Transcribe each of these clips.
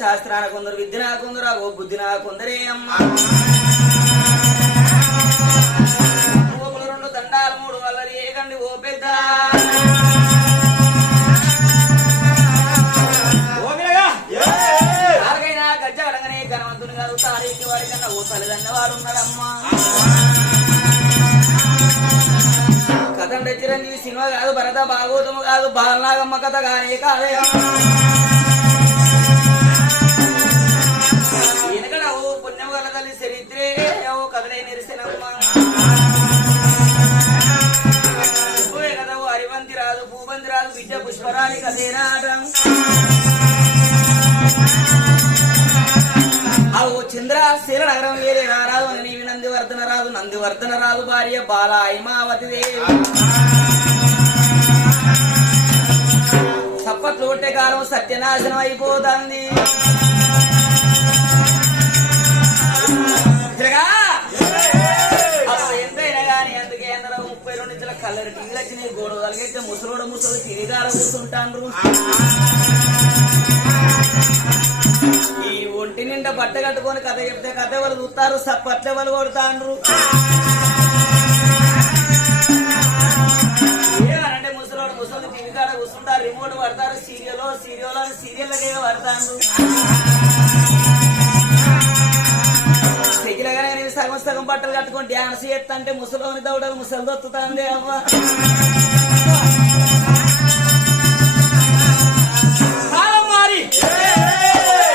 శాస్త్రాన కొందరు విద్య నా కొందరు అగో బుద్ధి నా కొందరే అమ్మ. రెండు దండాలు మూడు వల్లరి ఏకండి ఓ పెద్ద. ఆరుగైనా గజ్జ అడగనే ఘనవంతుని గారు తారీఖు వాడి కన్నా ఓ తల్లిదండ వాడు ఉన్నాడమ్మా కథండి చిరంజీవి సినిమా కాదు భరత భాగవతము కాదు బాలనాగమ్మ కథ కానీ కాదే. ఓ కథలే నిరిసినమ్మ పోయే కదా ఓ రాదు భూబంతి రాదు విద్య పుష్పరాలి కథేనాటం ఆ చంద్ర శీల నగరం వేరే రారాదు అని నీవి నందివర్ధన రాదు నందివర్ధన రాదు భార్య బాల హైమావతి దేవి చప్పట్లు కొట్టే కాలం సత్యనాశనం అయిపోతుంది. కలర్ రెండు ఇంచుల కల్లరి టీవీలు వచ్చినాయి గోడ కలిగితే ముసలోడు ముసలు తిరిగార కూర్చుంటాను ఈ ఒంటి నిండా బట్ట కట్టుకొని కథ చెప్తే కథ ఎవరు చూస్తారు? సప్పట్లు ఎవరు కొడతాండ్రు? ఏమనంటే ముసలోడు ముసలు తిరిగాడ కూర్చుంటారు రిమోట్ పడతారు సీరియల్ సీరియల్ సీరియల్ పడతాండ్రు. సెగిలగానే నేను సగం సగం బట్టలు కట్టుకొని డ్యాన్స్ చేస్తంటే ముసలోని దౌడలు ముసలి దొత్తుతాంది అవ్వ కాలం మారి.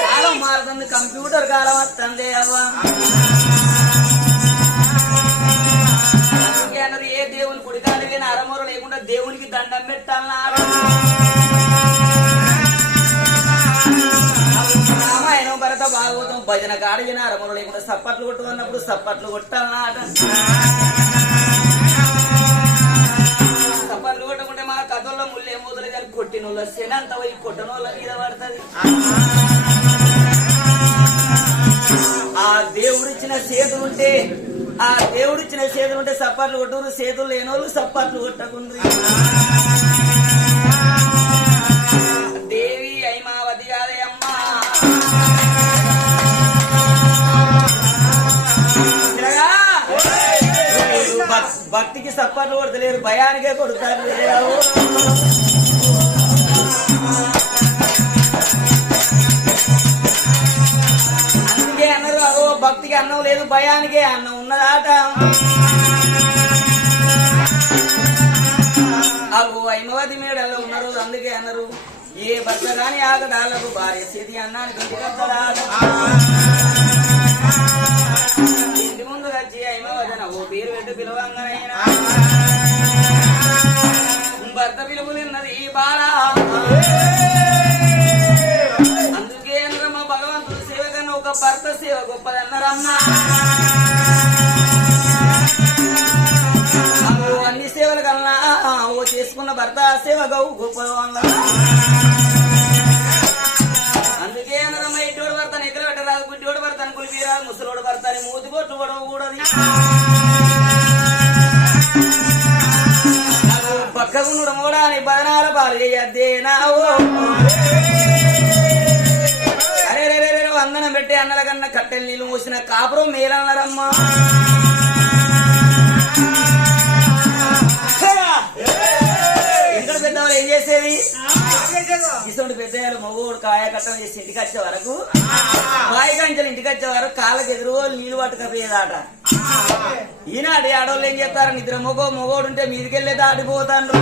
కాలం మారుతుంది కంప్యూటర్ కాలం వస్తుంది అవ్వ ఏ దేవుని కుడికాలు లేని అరమూర లేకుండా దేవునికి దండం పెట్టాలన్నా భజన కాడిగిన అరమూర లేకుండా సప్పట్లు కొట్టుకున్నప్పుడు సప్పట్లు కొట్టాలన్నమాట సప్పట్లు కొట్టకుంటే మా కథల్లో ముళ్ళే మూదలు కానీ కొట్టినోళ్ళ శనంత పోయి కొట్టనోళ్ళ మీద పడుతుంది. ఆ దేవుడిచ్చిన చేతులుంటే ఆ దేవుడిచ్చిన చేతులుంటే సప్పట్లు కొట్టురు చేతులు లేనోళ్ళు సప్పట్లు కొట్టకుండ్రి. భక్తికి సప్పట్లు కొడతలేరు భయానికే కొడతారు. అందుకే అన్నారు అదో భక్తికి అన్నం లేదు భయానికే అన్నం ఉన్నదాట. అగో ఐమవతి మేడల్లో ఉన్నారు అందుకే అన్నారు ఏ భర్త గాని ఆగడాలకు భార్య చేతి అన్నానికి వచ్చి ఐమవదన ఓ పేరు పెట్టు పిలవంగానైనా. భర్త పిలుపులున్నది బాల. అందుకే అన్నారు భగవంతుడు సేవ కన్నా ఒక భర్త సేవ గొప్పదన్నారమ్మా. అన్ని సేవల కన్నా ఓ చేసుకున్న భర్త సేవ గౌ గొప్పదు అందుకే అన్నదమ్మ ఎటువంటి భర్త పడతాను కులిపీరా ముసలోడు పడతాను అని మూతి పొట్టు కూడా పక్కకు పక్కకున్నాడు కూడా అని బదనాల పాలు చేయద్దేనా అరే రే రే వందనం పెట్టి అన్నల కన్నా కట్టెలు నీళ్ళు మూసిన కాపురం మేలన్నారమ్మా. ఇక్కడ పెద్దవాళ్ళు ఏం చేసేది? ఇటువంటి పెద్దవాళ్ళు మగోడు కాయ కట్టం చేసి ఇంటికి వచ్చే వరకు బాయి కంచెలు ఇంటికి వచ్చే వరకు కాళ్ళకి ఎదురు నీళ్ళు పట్టుకపోయేదాట. ఈనాడు ఆడవాళ్ళు ఏం చేస్తారు? నిద్ర మొగో మొగోడు ఉంటే మీదికెళ్ళే దాటిపోతాండ్రు.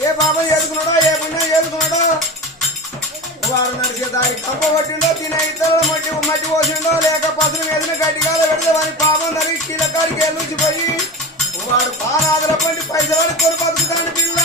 ఏ పాపం ఏదుకున్నాడో ఏ పుణ్యం ఏదుకున్నాడో వాడు నడిచే దారి కంప కొట్టిండో తినే ఇతరుల మట్టి మట్టి పోసిండో లేక పసులు వేసిన గడ్డిగాల పెడితే వాని పాపం నరికి కీల ఎల్లుచిపోయి వాడు పానాదుల పండి పైసలు కొని బతుకుతాడు పిల్ల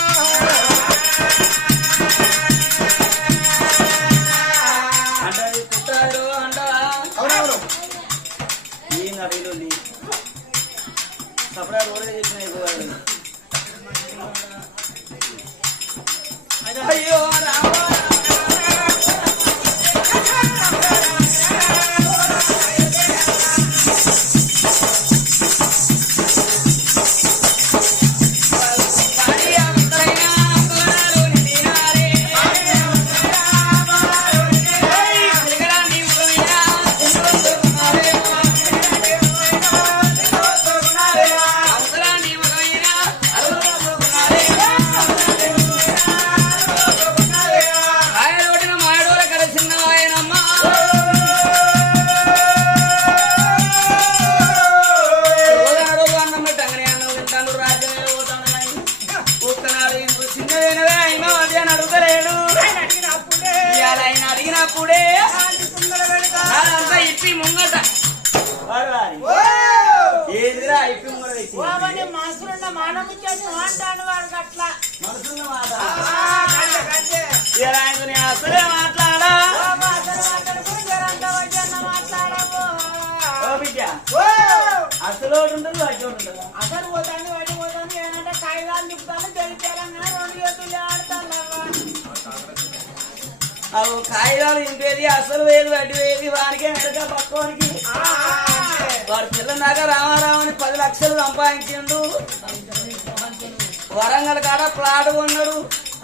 అడిగినప్పుడే అదంతా ఇప్పి ముంగట. వాడు. ఏదిరా ఇప్పి ముంగట మనసులున్న మానముచ్చేసి మాట్లాడు వాడికి అట్లా మనసున్న మాట. అసలే మాట్లాడా? అసలు ఉంటుంది అసలు పోతాను వడ్డీ పోతాను ఏంటంటే కాగితాలు తిప్పుతాను తెలిపారంగా రెండు చేతులు ఆడతాను అవు కాగితాలు ఇంపేది అసలు వేది వడ్డీ వేది వానికే మెడక పక్కోనికి. వాడు పిల్లనాక రామారావుని పది లక్షలు సంపాదించిండు. వరంగల్ కాడ ప్లాట్ కొన్నాడు.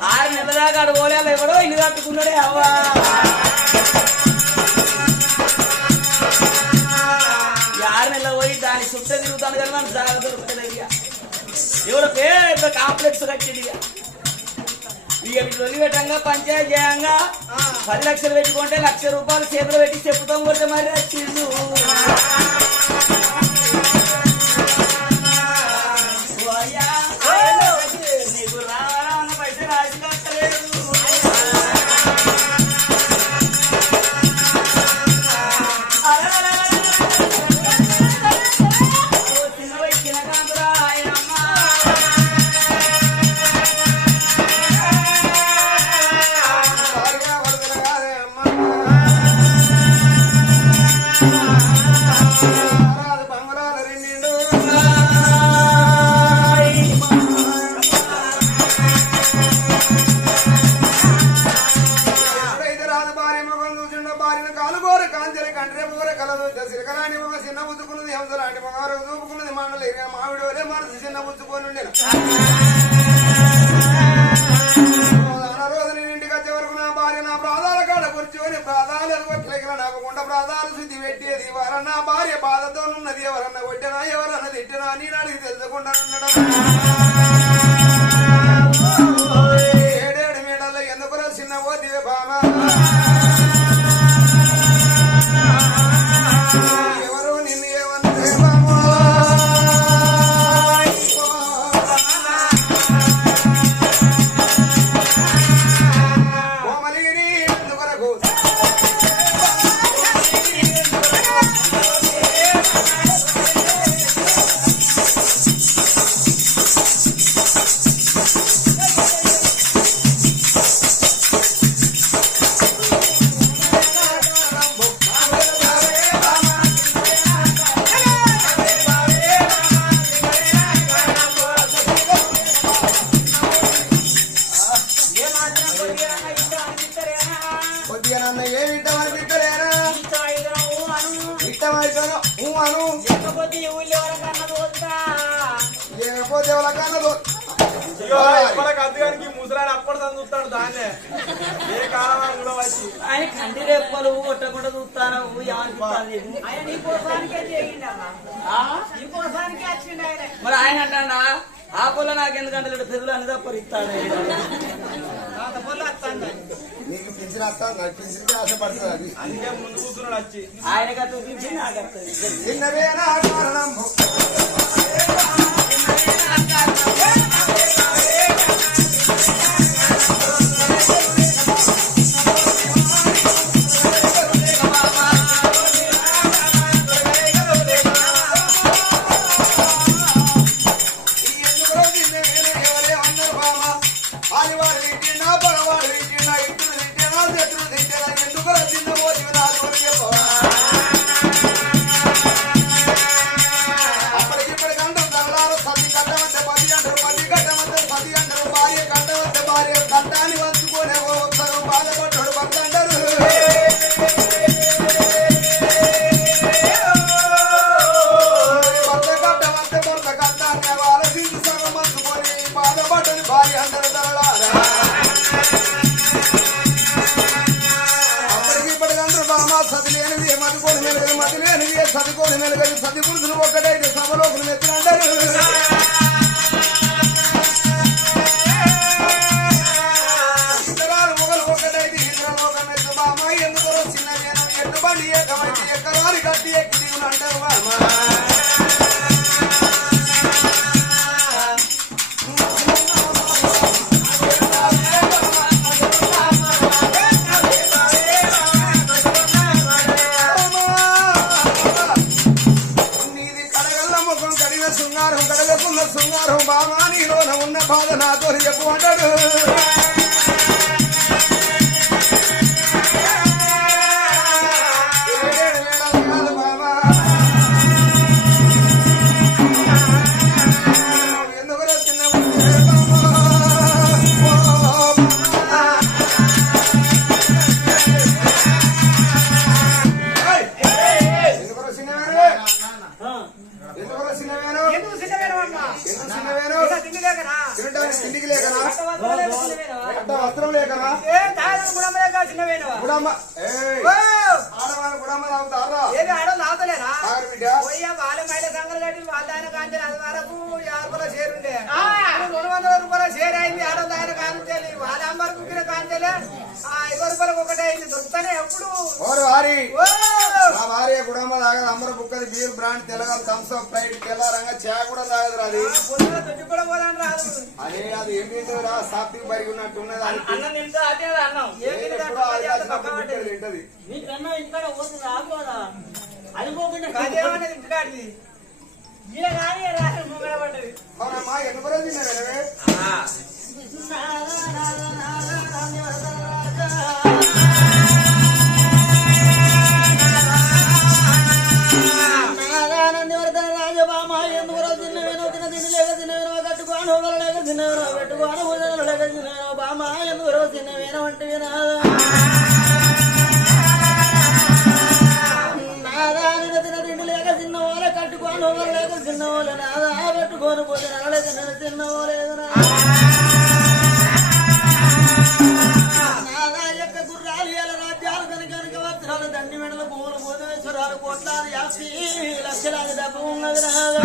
ఆరు నెలల దాకా ఆడు ఎవడో ఇల్లు కట్టుకున్నాడే అవ్వా. ఆరు నెలలు పోయి దాని చుట్టూ తిరుగుతాను కదా జాగ్రత్త దొరుకుతలేదు ఇక. ఎవరో పెద్ద కాంప్లెక్స్ కట్టింది ఇక. ఇక పంచాయతీ చేయంగా. పది లక్షలు పెట్టుకుంటే లక్ష రూపాయలు చేతులు పెట్టి చెప్పుతాం కొట్టే మరి వచ్చిండు మొగ చిన్న పుచ్చుకున్నది హంస లాంటి మొగారు చూపుకున్నది మండలి ఇరిగిన మామిడి వలే మనసు చిన్న పుచ్చుకొని ఉండేను ఆ రోజు నేను ఇంటికి వచ్చే వరకు నా భార్య నా ప్రాధాల కాడ కూర్చొని ప్రాధాలు ఎదుగొట్లకిల నాకు గుండ ప్రాధాలు శుద్ధి పెట్టేది ఎవరన్నా నా భార్య బాధతో ఉన్నది ఎవరన్నా కొట్టినా ఎవరన్నా తిట్టినా నేను అడిగి తెలుసుకుంటా ఊ అను లేకపోతే ఊళ్ళో ఎవరికన్నా తోలుతా? లేకపోతే ఎవరికన్నా దో- అయ్యో ఇప్పటికి అద్దెగానికి ముసలాడు అప్పటి చూస్తాడు దాన్నే. ఏ కాలం కూడా వచ్చి ఆయన కంటి రెప్పలు కొట్టకుండా చూస్తాను? ఆయన నీ కోసానికే చేయిండమ్మా? ఆ? నీ కోసానికే వచ్చిండు ఆయన. మరి ఆయన అంటాడా? ఆ పొల నాకు ఎందుకంటే పెద్దలు అన్ని తప్ప ఇస్తాడు అంత పొల్ల వస్తుంది నీకు పింఛన్ వస్తాను నాకు పింఛన్కి ఆశపడుతుంది అది. అందుకే ముందు కూర్చున్నాడు వచ్చి. ఆయనకు చూపించి నాకు లేనిది సతికోని మెలగదు సతి పురుషులు ఒక్కటైతే సభలోకులు మెచ్చినంటారు బాధ నాతో చెప్పు అంటాడు గుడమ్మ! ఆడవాళ్ళు గుడమ్మ తాగుతారా ఏది వాళ్ళ మైల సంగలు కట్టి వాళ్ళ ఆయన కాంచెలు అది వరకు యాభై రూపాయల షేర్ ఉండే. రెండు వందల రూపాయల షేర్ అయింది ఆయన వాళ్ళ అమ్మరు కుక్కిన కాంచెలే ఆ ఇరవై రూపాయలకు ఒకటే అయింది. దొరుకుతానే ఎప్పుడు. ఓరు వారి. భార్య గుడమ్మ తాగదు అమ్మర బుక్కది బీర్ బ్రాండ్ తెల్లగాలు థమ్స్ అప్ ఫ్రైడ్ తెల్లారంగా చాయ్ కూడా తాగదు రాది అదే అది ఏం తింటుందిరా సాత్విక్ బరిగి ఉన్నట్టు ఉన్నది అది. అన్నం తింటా అదే అన్నం. నీకన్నా ఇక్కడ పోతుంది రాకపోదా అనుకోకుండా ఇంటికాడిది ఈయన కానీ రాత్రి ముంగడ పడ్డది ఎన్ని రోజులు తినవేనో తినవేనో పెట్టుకోను లేక తినవేనో బామ ఎందుకు రోజు తిన్నవేనో అంటే తిన్నవాళ్ళ కట్టుకోను ఒకరు నాదా? పెట్టుకోను పోతే నడలేక నేను తిన్నవాలేదు నాదా? యొక్క గుర్రాలు ఏల రాజ్యాలు కనుక కనుక వస్త్రాలు దండి మెడలు భూములు భూతేశ్వరాలు కోట్లాది లక్షలాది డబ్బు ఉన్నది నాదా?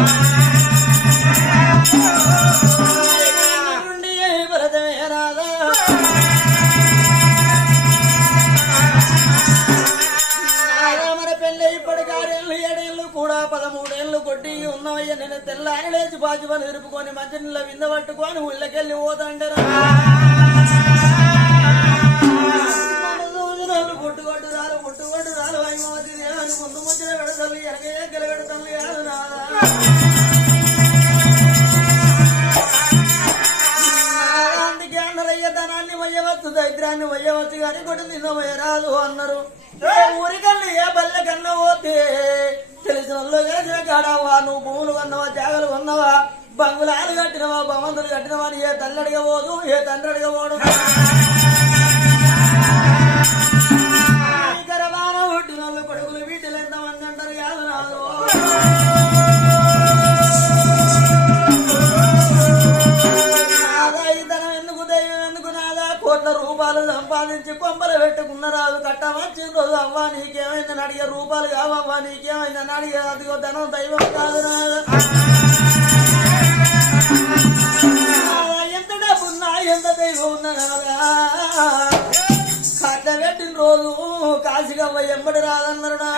పదమూడేళ్ళు కొట్టి ఉన్నవయ్య నేను తెల్లారి లేచి బాజుబని పని ఇరుపుకొని మంచి నీళ్ళ వింద పట్టుకొని ఊళ్ళకెళ్ళి పోతాంటారు పుట్టుకొట్టు రాలు పుట్టుకొట్టు రాలు వైమవతి దేవాన్ని ముందు ముచ్చిన పెడతాను ఎనకే ఎక్కలు పెడతాను మొయ్యవచ్చు దరిద్రాన్ని మొయ్యవచ్చు కానీ కొట్టి తినమయ్యరాదు అన్నారు. ఏ ఊరికల్లి ఏ బల్లె కన్నా పోతే తెలిసిన వాళ్ళు కలిసిన కాడావా నువ్వు భూములు కొన్నవా జాగలు కొన్నవా? బంగులాలు కట్టినవా భవంతులు కట్టినవా అని ఏ తల్లి అడగబోదు ఏ తండ్రి అడగబోడు? కొడుకులు వీటిలు ఎంతమంది నుంచి కొంపలు పెట్టుకున్న రాదు కట్ట వచ్చిన రోజు అవ్వా? నీకేమైందని అడిగే రూపాలు కావవ్వా? నీకేమైందని అడిగే అదిగో ధనం దైవం కాదు రాదు ఎంత డబ్బున్నా ఎంత దైవం ఉన్నా కదా కట్ట పెట్టిన రోజు కాశీగా ఎమ్మడి రాదన్నారు నా